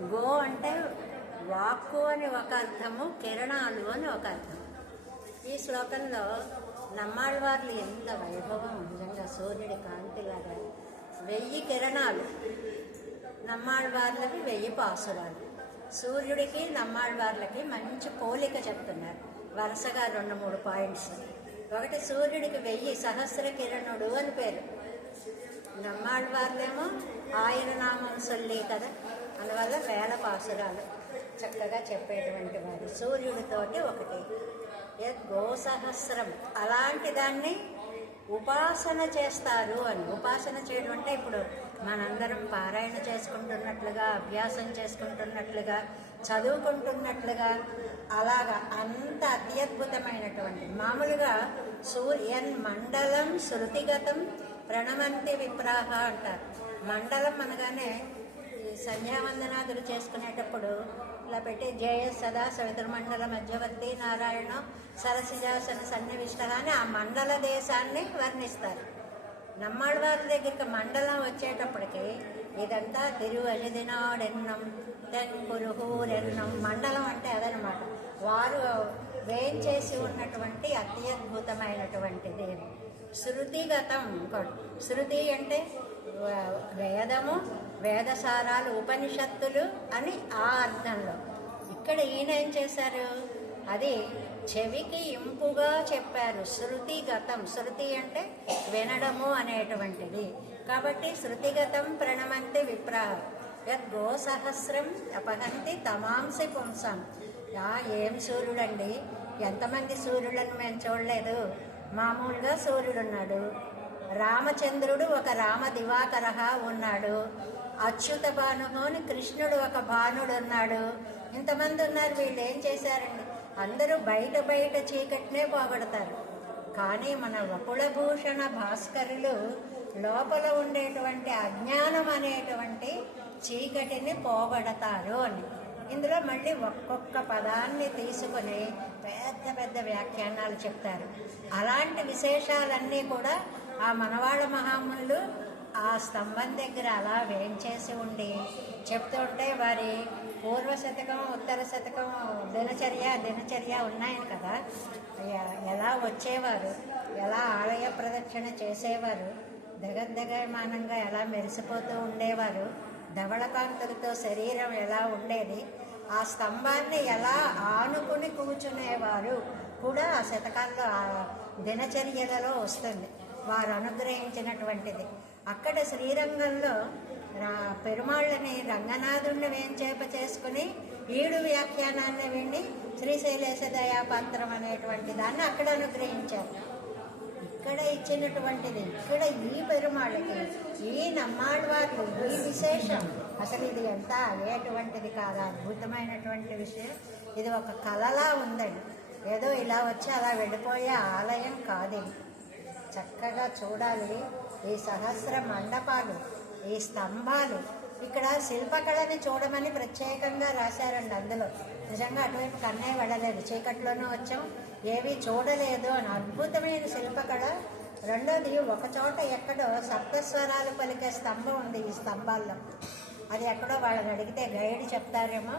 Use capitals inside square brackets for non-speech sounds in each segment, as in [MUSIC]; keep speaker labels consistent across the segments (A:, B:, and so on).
A: Go అంటే వాక్కు అని ఒక అర్థము కిరణాలు అని ఒక అర్థం ఈ శ్లోకంలో నమ్మాళ్ళవార్లు ఎంత వైభవం నిజంగా సూర్యుడి కాంతిలాగా వెయ్యి కిరణాలు. నమ్మాళ్ళవార్లకి వెయ్యి పాసురాలు. సూర్యుడికి నమ్మాళ్ళవార్లకి మంచి పోలిక చెప్తున్నారు. వరుసగా రెండు మూడు పాయింట్స్. ఒకటి సూర్యుడికి వెయ్యి సహస్ర కిరణుడు అని పేరు. నమ్మాళ్ళవార్లేమో ఆయన నామం సొల్లి కదా. అందువల్ల వేల పాసురాలు చక్కగా చెప్పేటువంటి వారు. సూర్యుడితోటి ఒకటి. గోసహస్రం. అలాంటి దాన్ని ఉపాసన చేస్తారు అని. ఉపాసన చేయడం అంటే ఇప్పుడు మనందరం పారాయణ చేసుకుంటున్నట్లుగా అభ్యాసం చేసుకుంటున్నట్లుగా చదువుకుంటున్నట్లుగా అలాగా అంత అత్యద్భుతమైనటువంటి మామూలుగా సూర్యన్ మండలం శృతిగతం ప్రణమంతి విప్రాహ అంటారు. మండలం అనగానే సంధ్యావందనాదులు చేసుకునేటప్పుడు ఇలా పెట్టి జేఎస్ సదా సవితృమండల మధ్యవర్తి నారాయణ సరసిజాసన సన్నివిష్ట ఆ మండల దేశాన్ని వర్ణిస్తారు. నమ్మాళ్ళవారి దగ్గరికి మండలం వచ్చేటప్పటికి ఇదంతా తిరువలిదినాడెన్నం తెన్పురుహూరెన్నం మండలం అంటే అదనమాట. వారు వేయించేసి ఉన్నటువంటి అత్యద్భుతమైనటువంటిది శృతిగతం ఇంకోటి. శృతి అంటే వేదము వేదసారాలు ఉపనిషత్తులు అని ఆ అర్థంలో. ఇక్కడ ఈయన ఏం చేశారు? అది చెవికి ఇంపుగా చెప్పారు. శృతిగతం శృతి అంటే వినడము అనేటువంటిది. కాబట్టి శృతిగతం ప్రణమంతి విప్రాహ. యద్ గోసహస్రం అపహంతి తమాంసి పుంసం. యా ఏం సూర్యుడండి? ఎంతమంది సూర్యులను మేము చూడలేదు. మామూలుగా సూర్యుడున్నాడు. రామచంద్రుడు ఒక రామ దివాకర ఉన్నాడు. అచ్యుత భానువు అని కృష్ణుడు ఒక భానుడు ఉన్నాడు. ఇంతమంది ఉన్నారు వీళ్ళు ఏం చేశారండి? అందరూ బయట బయట చీకటినే పోగొడతారు. కానీ మన వకుళభూషణ భాస్కరులు లోపల ఉండేటువంటి అజ్ఞానం అనేటువంటి చీకటిని పోగొడతారు అని. ఇందులో మళ్ళీ ఒక్కొక్క పదాన్ని తీసుకుని పెద్ద పెద్ద వ్యాఖ్యానాలు చెప్తారు. అలాంటి విశేషాలన్నీ కూడా ఆ మనవాళ్ళ మహాములు ఆ స్తంభం దగ్గర అలా వేంచేసి ఉండి చెప్తుంటే వారి పూర్వ శతకం ఉత్తర శతకం దినచర్య దినచర్య ఉన్నాయి కదా. ఎలా వచ్చేవారు? ఎలా ఆలయ ప్రదక్షిణ చేసేవారు? దగద్దగమానంగా ఎలా మెరిసిపోతూ ఉండేవారు? ధవళకాంతులతో శరీరం ఎలా ఉండేది? ఆ స్తంభాన్ని ఎలా ఆనుకుని కూర్చునేవారు? కూడా ఆ శతకాల్లో ఆ దినచర్యలలో వస్తుంది. వారు అనుగ్రహించినటువంటిది. అక్కడ శ్రీరంగంలో రా- పెరుమాళ్ళని రంగనాథుణ్ణి వేంచేప చేసుకుని ఈడు వ్యాఖ్యానాన్ని విని శ్రీశైలేశ దయాపాత్రం అనేటువంటి దాన్ని అక్కడ అనుగ్రహించారు. ఇక్కడ ఇచ్చినటువంటిది ఇక్కడ ఈ పెరుమాళ్ళకి ఈ నమ్మాళ్ళవార్లు ఈ విశేషం. అసలు ఇది ఎంత అయ్యేటువంటిది కాదు? అద్భుతమైనటువంటి విషయం. ఇది ఒక కళలా ఉందండి. ఏదో ఇలా వచ్చి అలా వెళ్ళిపోయే ఆలయం కాదు ఇది చక్కగా చూడాలి. ఈ సహస్ర మండపాలు ఈ స్తంభాలు. ఇక్కడ శిల్పకళని చూడమని ప్రత్యేకంగా రాశారండి అందులో. నిజంగా అటువైపు కన్నే వెళ్ళలేదు. చీకట్లోనూ వచ్చాం. ఏవి చూడలేదు. అని అద్భుతమైన శిల్పకళ. రెండోది ఒక చోట ఎక్కడో సప్తస్వరాలు పలికే స్తంభం ఉంది ఈ స్తంభాల్లో. అది ఎక్కడో వాళ్ళని అడిగితే గైడ్ చెప్తారేమో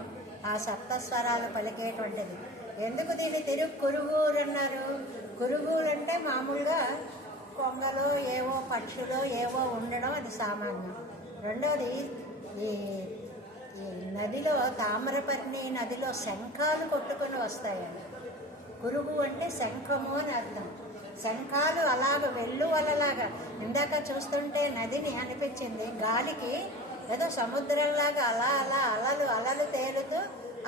A: ఆ సప్తస్వరాలు పలికేటువంటిది. ఎందుకు దీన్ని తిరుగు కురుగురు అన్నారు కురుగురు అంటే మామూలుగా కొంగలో ఏవో పక్షులు ఏవో ఉండడం అది సామాన్యం. రెండోది ఈ ఈ నదిలో తామరపర్ణి నదిలో శంఖాలు కొట్టుకొని వస్తాయండి. కురుగు అంటే శంఖము అని అర్థం. శంఖాలు అలాగ వెళ్ళు వలలాగా. ఇందాక చూస్తుంటే నదిని అనిపించింది. గాలికి ఏదో సముద్రంలాగా అలా అలా అలలు అలలు తేలుతూ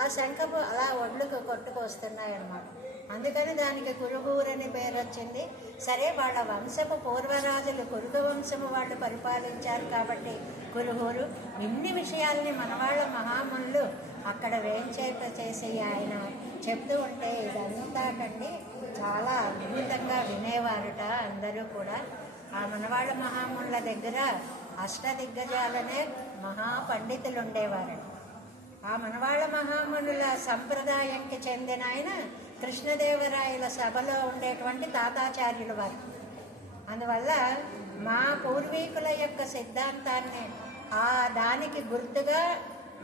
A: ఆ శంఖము అలా ఒడ్లుకు కొట్టుకు వస్తున్నాయన్నమాట. అందుకని దానికి కురుగురు అని పేరు వచ్చింది. సరే వాళ్ళ వంశపు పూర్వరాజులు కురుగు వంశము వాళ్ళు పరిపాలించారు కాబట్టి కురుహూరు ఇన్ని విషయాల్ని మనవాళ్ళ మహామునులు అక్కడ వేంచేప చేసి ఆయన చెప్తూ ఉంటే ఇదంతా కండి చాలా అద్భుతంగా వినేవారట అందరూ కూడా. ఆ మనవాళ్ళ మహామునుల దగ్గర అష్టదిగ్గజాలనే మహాపండితులు ఉండేవారట ఆ మనవాళ్ళ మహామునుల సంప్రదాయంకి చెందిన ఆయన కృష్ణదేవరాయల సభలో ఉండేటువంటి తాతాచార్యుల వారు. అందువల్ల మా పూర్వీకుల యొక్క సిద్ధాంతాన్ని ఆ దానికి గుర్తుగా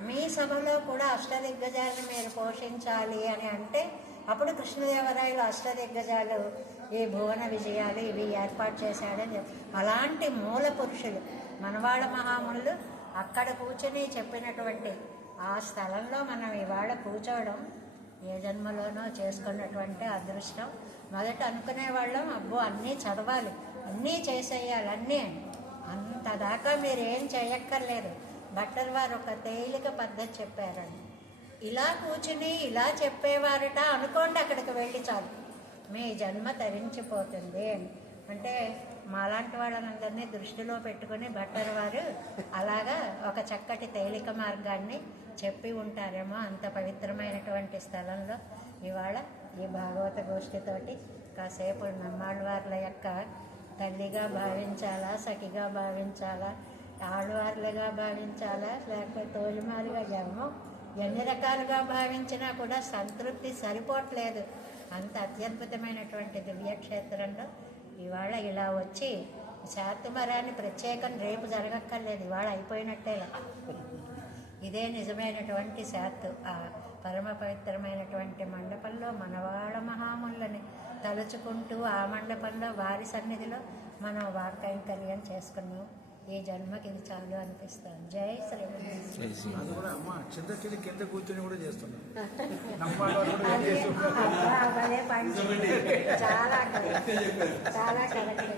A: మీ సభలో కూడా అష్టదిగ్గజాలను మీరు పోషించాలి అని అంటే అప్పుడు కృష్ణదేవరాయలు అష్టదిగ్గజాలు ఈ భువన విజయాలు ఇవి ఏర్పాటు చేశాడని అలాంటి మూల పురుషులు మనవాళ్ళ మహాములు అక్కడ కూర్చుని చెప్పినటువంటి ఆ స్థలంలో మనం ఇవాళ కూర్చోవడం ఏ జన్మలోనో చేసుకున్నటువంటి అదృష్టం. మొదట అనుకునే వాళ్ళం అబ్బో అన్నీ చదవాలి అన్నీ చేసేయాలి అన్నీ. అంత దాకా మీరు ఏం చేయక్కర్లేదు. భట్టర్ వారు ఒక తేలిక పద్ధతి చెప్పారండి. ఇలా కూర్చుని ఇలా చెప్పేవారట అనుకోండి అక్కడికి వెళ్ళి చాలు. మీ జన్మ తరించిపోతుంది. అంటే మాలాంటి వాళ్ళందరినీ దృష్టిలో పెట్టుకుని భట్టర్ వారు అలాగా ఒక చక్కటి తేలిక మార్గాన్ని చెప్పి ఉంటారేమో అంత పవిత్రమైనటువంటి స్థలంలో ఇవాళ ఈ భాగవత గోష్ఠితోటి కాసేపు నమ్మాళ్ళవార్ల యొక్క తల్లిగా భావించాలా సఖిగా భావించాలా ఆడవార్లుగా భావించాలా లేకపోతే తోలిమారుగా ఏమో ఎన్ని రకాలుగా భావించినా కూడా సంతృప్తి సరిపోవట్లేదు. అంత అత్యద్భుతమైనటువంటి దివ్యక్షేత్రంలో ఇవాళ ఇలా వచ్చి శాతుమరాన్ని ప్రత్యేకం రేపు జరగక్కర్లేదు. ఇవాళ అయిపోయినట్టేలా ఇదే నిజమైనటువంటి శాత్తు. ఆ పరమ పవిత్రమైనటువంటి మండపంలో మనవాళ్ళ మహాములని తలుచుకుంటూ ఆ మండపంలో వారి సన్నిధిలో మనం వాక్కైంకర్యం చేసుకున్నాం. ఈ జన్మకి ఇది చాలు అనిపిస్తాం జై
B: చింతకెళ్ళి కింద కూర్చొని కూడా చేస్తున్నాం [LAUGHS]
A: చాలా కరెక్ట్. చాలా కరెక్ట్.